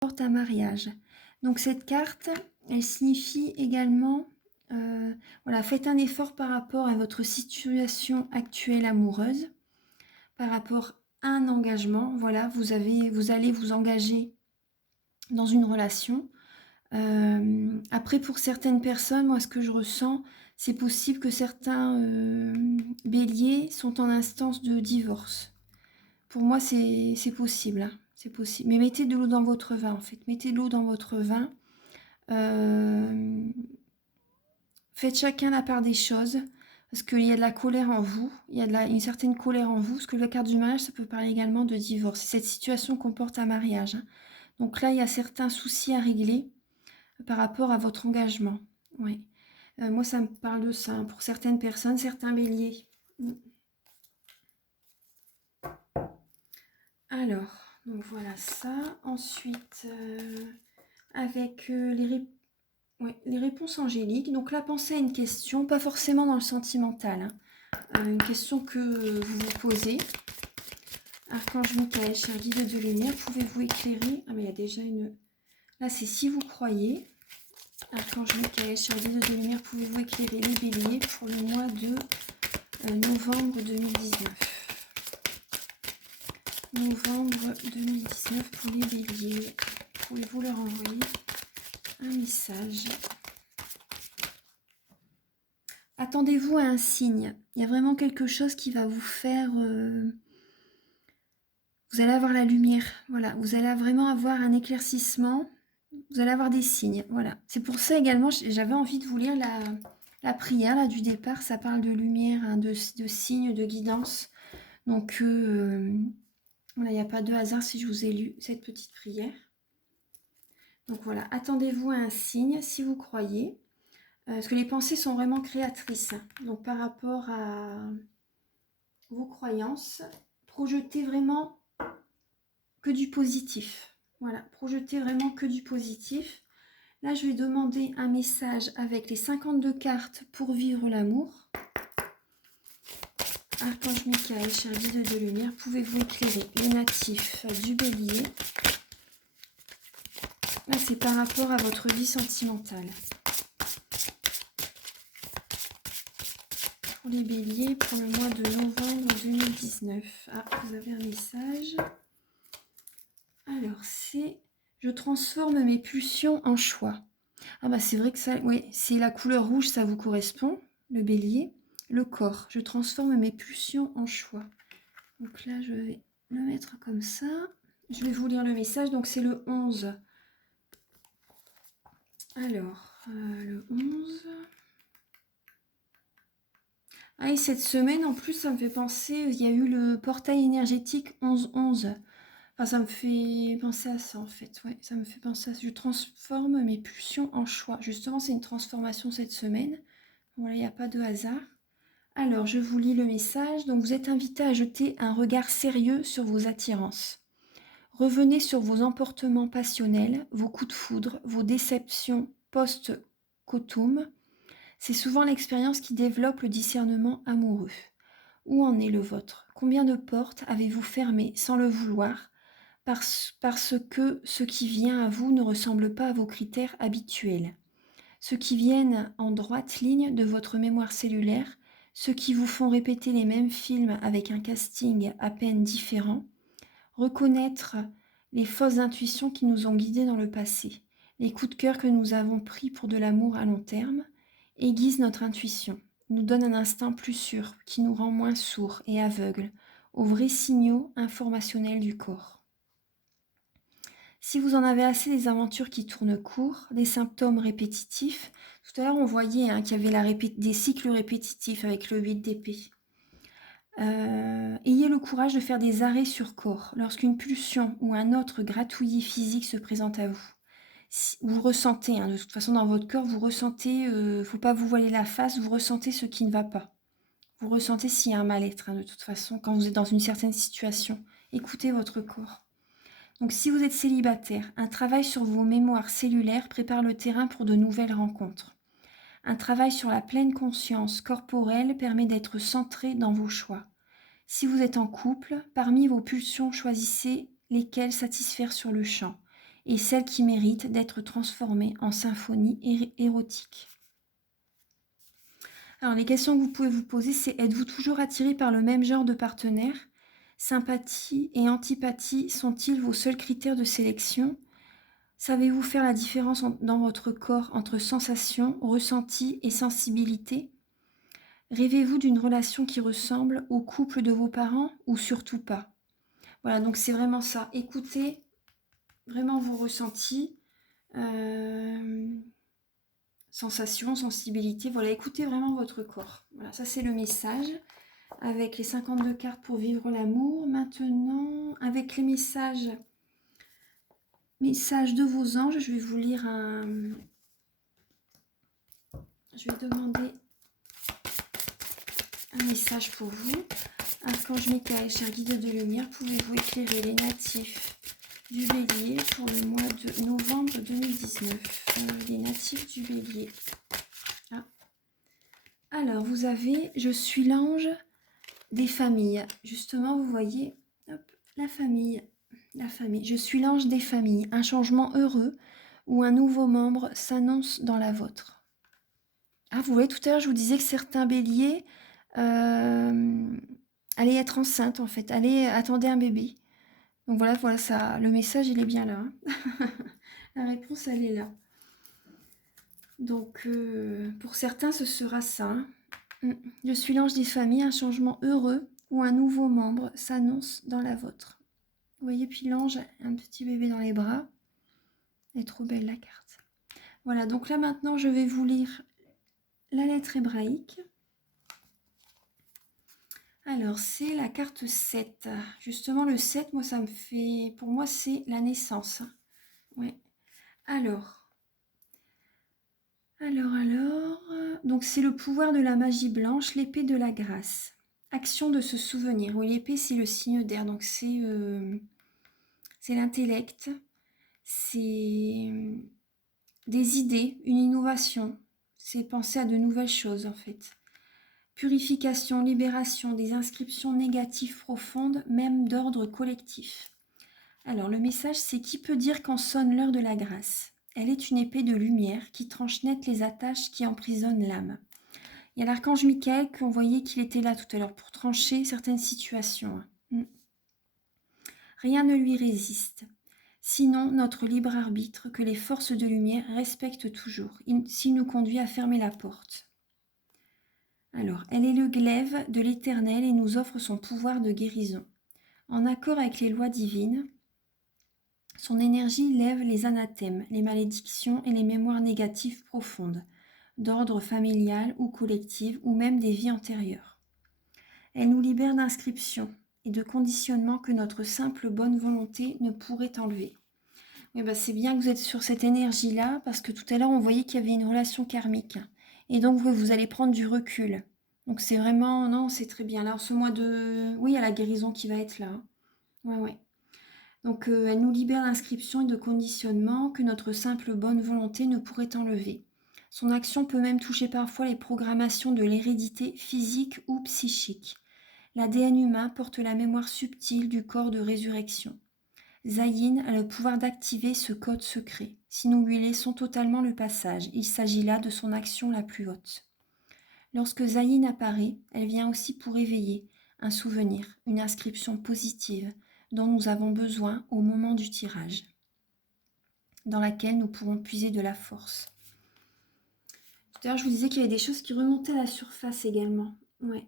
porte un mariage. Donc cette carte, elle signifie également, voilà, faites un effort par rapport à votre situation actuelle amoureuse, par rapport à un engagement. Voilà, vous allez vous engager dans une relation. Après, pour certaines personnes, moi, ce que je ressens, c'est possible que certains béliers sont en instance de divorce. Pour moi, c'est possible, hein, c'est possible. Mais mettez de l'eau dans votre vin, en fait. Mettez de l'eau dans votre vin. Faites chacun la part des choses. Parce qu'il y a de la colère en vous. Il y a une certaine colère en vous. Parce que la carte du mariage, ça peut parler également de divorce. Cette situation comporte un mariage, hein. Donc là, il y a certains soucis à régler par rapport à votre engagement. Oui. Moi, ça me parle de ça, hein, pour certaines personnes, certains béliers. Alors, donc voilà ça. Ensuite, avec les réponses angéliques. Donc la pensée à une question, pas forcément dans le sentimental, hein. Une question que vous vous posez. Archange Michael, cher guide de lumière, pouvez-vous éclairer? Ah mais il y a déjà une... Là c'est si vous croyez. Archange Michael, cher guide de lumière, pouvez-vous éclairer les béliers pour le mois de novembre 2019? Novembre 2019 pour les béliers. Pouvez-vous leur envoyer un message? Attendez-vous à un signe. Il y a vraiment quelque chose qui va vous faire... vous allez avoir la lumière. Voilà, vous allez vraiment avoir un éclaircissement. Vous allez avoir des signes. Voilà. C'est pour ça également, j'avais envie de vous lire la prière là, du départ. Ça parle de lumière, hein, de signes, de guidance. Donc, voilà, il n'y a pas de hasard si je vous ai lu cette petite prière. Donc voilà, attendez-vous à un signe si vous croyez. Parce que les pensées sont vraiment créatrices. Donc par rapport à vos croyances, projetez vraiment que du positif. Voilà, projetez vraiment que du positif. Là, je vais demander un message avec les 52 cartes pour vivre l'amour. Archange Michael, cher guide de lumière, pouvez-vous éclairer les natifs du bélier? Là, c'est par rapport à votre vie sentimentale. Pour les béliers, pour le mois de novembre 2019. Ah, vous avez un message. Alors, c'est « Je transforme mes pulsions en choix ». Ah bah c'est vrai que ça, oui, c'est la couleur rouge, ça vous correspond, le bélier. Le corps, je transforme mes pulsions en choix. Donc là, je vais le mettre comme ça. Je vais vous lire le message, donc c'est le 11. Alors, le 11... Ah, et cette semaine, en plus, ça me fait penser, il y a eu le portail énergétique 11-11. Enfin, ça me fait penser à ça, en fait. Ouais, ça me fait penser à ça. Je transforme mes pulsions en choix. Justement, c'est une transformation cette semaine. Voilà, il n'y a pas de hasard. Alors, je vous lis le message. Donc, vous êtes invité à jeter un regard sérieux sur vos attirances. Revenez sur vos emportements passionnels, vos coups de foudre, vos déceptions post-cotum. C'est souvent l'expérience qui développe le discernement amoureux. Où en est le vôtre? Combien de portes avez-vous fermées sans le vouloir parce que ce qui vient à vous ne ressemble pas à vos critères habituels? Ceux qui viennent en droite ligne de votre mémoire cellulaire, ceux qui vous font répéter les mêmes films avec un casting à peine différent, reconnaître les fausses intuitions qui nous ont guidés dans le passé, les coups de cœur que nous avons pris pour de l'amour à long terme, aiguisent notre intuition, nous donnent un instinct plus sûr qui nous rend moins sourds et aveugles aux vrais signaux informationnels du corps. Si vous en avez assez des aventures qui tournent court, des symptômes répétitifs, tout à l'heure on voyait qu'il y avait des cycles répétitifs avec le 8 d'épée. Ayez le courage de faire des arrêts sur corps lorsqu'une pulsion ou un autre gratouillis physique se présente à vous. Si vous ressentez, de toute façon dans votre corps, vous ressentez, faut pas vous voiler la face, vous ressentez ce qui ne va pas. Vous ressentez s'il y a un mal-être, de toute façon, quand vous êtes dans une certaine situation. Écoutez votre corps. Donc si vous êtes célibataire, un travail sur vos mémoires cellulaires prépare le terrain pour de nouvelles rencontres. Un travail sur la pleine conscience corporelle permet d'être centré dans vos choix. Si vous êtes en couple, parmi vos pulsions, choisissez lesquelles satisfaire sur le champ. et celle qui mérite d'être transformée en symphonie érotique. Alors, les questions que vous pouvez vous poser, c'est: êtes-vous toujours attiré par le même genre de partenaire? Sympathie et antipathie sont-ils vos seuls critères de sélection? Savez-vous faire la différence dans votre corps entre sensation, ressenti et sensibilité? Rêvez-vous d'une relation qui ressemble au couple de vos parents ou surtout pas? Voilà, donc c'est vraiment ça. Écoutez vraiment vos ressentis, sensations, sensibilité. Voilà, écoutez vraiment votre corps. Voilà, ça c'est le message avec les 52 cartes pour vivre l'amour. Maintenant, avec les messages de vos anges, je vais vous lire un... Je vais demander un message pour vous. Archange Michael, cher guide de lumière, pouvez-vous éclairer les natifs du Bélier pour le mois de novembre 2019? Les natifs du Bélier. Ah. Alors, vous avez « Je suis l'ange des familles ». Justement, vous voyez, hop, la famille. La famille. Je suis l'ange des familles. Un changement heureux ou un nouveau membre s'annonce dans la vôtre. Ah, vous voyez, tout à l'heure, je vous disais que certains béliers allaient être enceintes, en fait. Attendaient un bébé. Donc voilà, ça, le message, il est bien là. Hein. La réponse, elle est là. Donc, pour certains, ce sera ça. Hein. Je suis l'ange des familles, un changement heureux ou un nouveau membre s'annonce dans la vôtre. Vous voyez, puis l'ange a un petit bébé dans les bras. Elle est trop belle, la carte. Voilà, donc là, maintenant, je vais vous lire la lettre hébraïque. Alors, c'est la carte 7. Justement, le 7, moi, ça me fait... Pour moi, c'est la naissance. Ouais. Alors... Donc, c'est le pouvoir de la magie blanche, l'épée de la grâce. Action de se souvenir. Oui, l'épée, c'est le signe d'air. Donc, c'est l'intellect. C'est des idées, une innovation. C'est penser à de nouvelles choses, en fait. Purification, libération, des inscriptions négatives profondes, même d'ordre collectif. Alors, le message, c'est: qui peut dire quand sonne l'heure de la grâce? Elle est une épée de lumière qui tranche net les attaches qui emprisonnent l'âme. Il y a l'archange Michael qu'on voyait qu'il était là tout à l'heure pour trancher certaines situations. Rien ne lui résiste. Sinon, notre libre arbitre que les forces de lumière respectent toujours, s'il nous conduit à fermer la porte. Alors, elle est le glaive de l'Éternel et nous offre son pouvoir de guérison. En accord avec les lois divines, son énergie lève les anathèmes, les malédictions et les mémoires négatives profondes, d'ordre familial ou collectif, ou même des vies antérieures. Elle nous libère d'inscriptions et de conditionnements que notre simple bonne volonté ne pourrait enlever. Oui, c'est bien que vous êtes sur cette énergie-là, parce que tout à l'heure, on voyait qu'il y avait une relation karmique. Et donc, vous allez prendre du recul. Donc, c'est vraiment... Non, c'est très bien. Là, en ce mois de... Oui, il y a la guérison qui va être là. Ouais. Donc, elle nous libère d'inscriptions et de conditionnements que notre simple bonne volonté ne pourrait enlever. Son action peut même toucher parfois les programmations de l'hérédité physique ou psychique. L'ADN humain porte la mémoire subtile du corps de résurrection. Zayin a le pouvoir d'activer ce code secret. Si nous lui laissons totalement le passage, il s'agit là de son action la plus haute. Lorsque Zayin apparaît, elle vient aussi pour éveiller un souvenir, une inscription positive dont nous avons besoin au moment du tirage, dans laquelle nous pourrons puiser de la force. Tout à l'heure, je vous disais qu'il y avait des choses qui remontaient à la surface également. Ouais.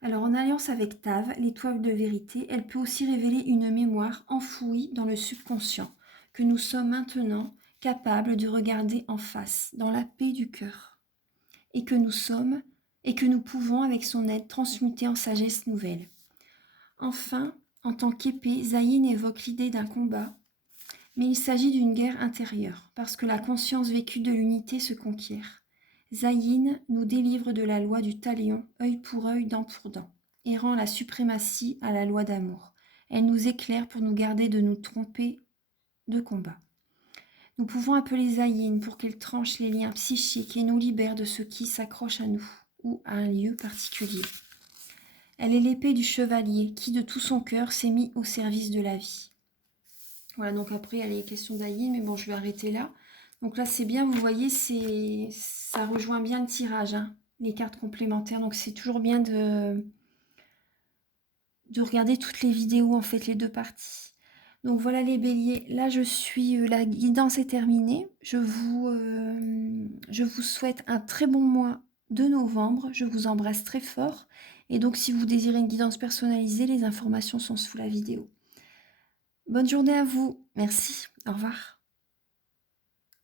Alors, en alliance avec Tav, l'étoile de vérité, elle peut aussi révéler une mémoire enfouie dans le subconscient, que nous sommes maintenant capables de regarder en face, dans la paix du cœur, et que nous pouvons, avec son aide, transmuter en sagesse nouvelle. Enfin, en tant qu'épée, Zayin évoque l'idée d'un combat, mais il s'agit d'une guerre intérieure, parce que la conscience vécue de l'unité se conquiert. Zayin nous délivre de la loi du talion, œil pour œil, dent pour dent, et rend la suprématie à la loi d'amour. Elle nous éclaire pour nous garder de nous tromper de combat. Nous pouvons appeler Zayin pour qu'elle tranche les liens psychiques et nous libère de ce qui s'accroche à nous ou à un lieu particulier. Elle est l'épée du chevalier qui, de tout son cœur, s'est mis au service de la vie. Voilà, donc après, il y a les questions d'Aïe, mais bon, je vais arrêter là. Donc là, c'est bien, vous voyez, ça rejoint bien le tirage, hein, les cartes complémentaires. Donc c'est toujours bien de regarder toutes les vidéos, en fait, les deux parties. Donc voilà les béliers, là je suis, la guidance est terminée. Je vous souhaite un très bon mois de novembre. Je vous embrasse très fort. Et donc si vous désirez une guidance personnalisée, les informations sont sous la vidéo. Bonne journée à vous. Merci. Au revoir.